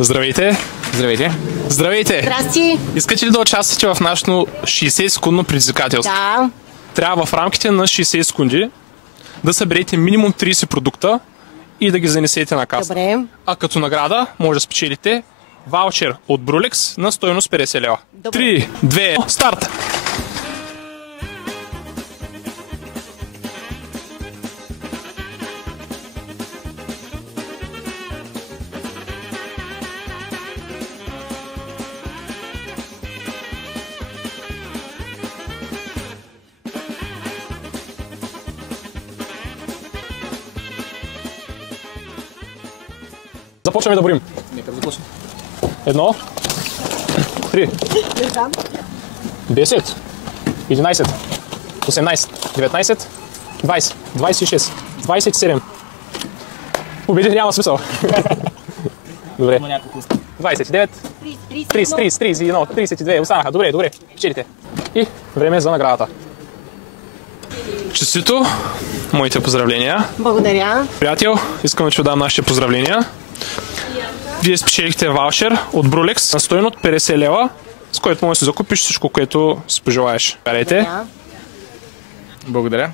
Здравейте! Здравейте! Здравейте! Здрасти! Искате ли да участвате в нашето 60-секундно предизвикателство? Да. Трябва в рамките на 60 секунди да съберете минимум 30 продукта и да ги занесете на каса. Добре. А като награда може да спечелите ваучер от Брулекс на стойност 50 лева. Добре. 3, 2, старт! Започваме да борим. Нека започнем. 1, 3, 10, 11, 18, 19, 20, 26, 27. Победите няма смисъл. Добре. Има няколко. 29, 30, 31, 32 останаха. Добре. Печелите. И време за наградата. Честито! Моите поздравления. Благодаря. Приятел, искам да ти отдам нашите поздравления. Вие спечелихте ваучер от Брулекс на стойност 50 лева, с който можеш да си закупиш всичко, което си пожелаеш. Карайте. Да. Благодаря.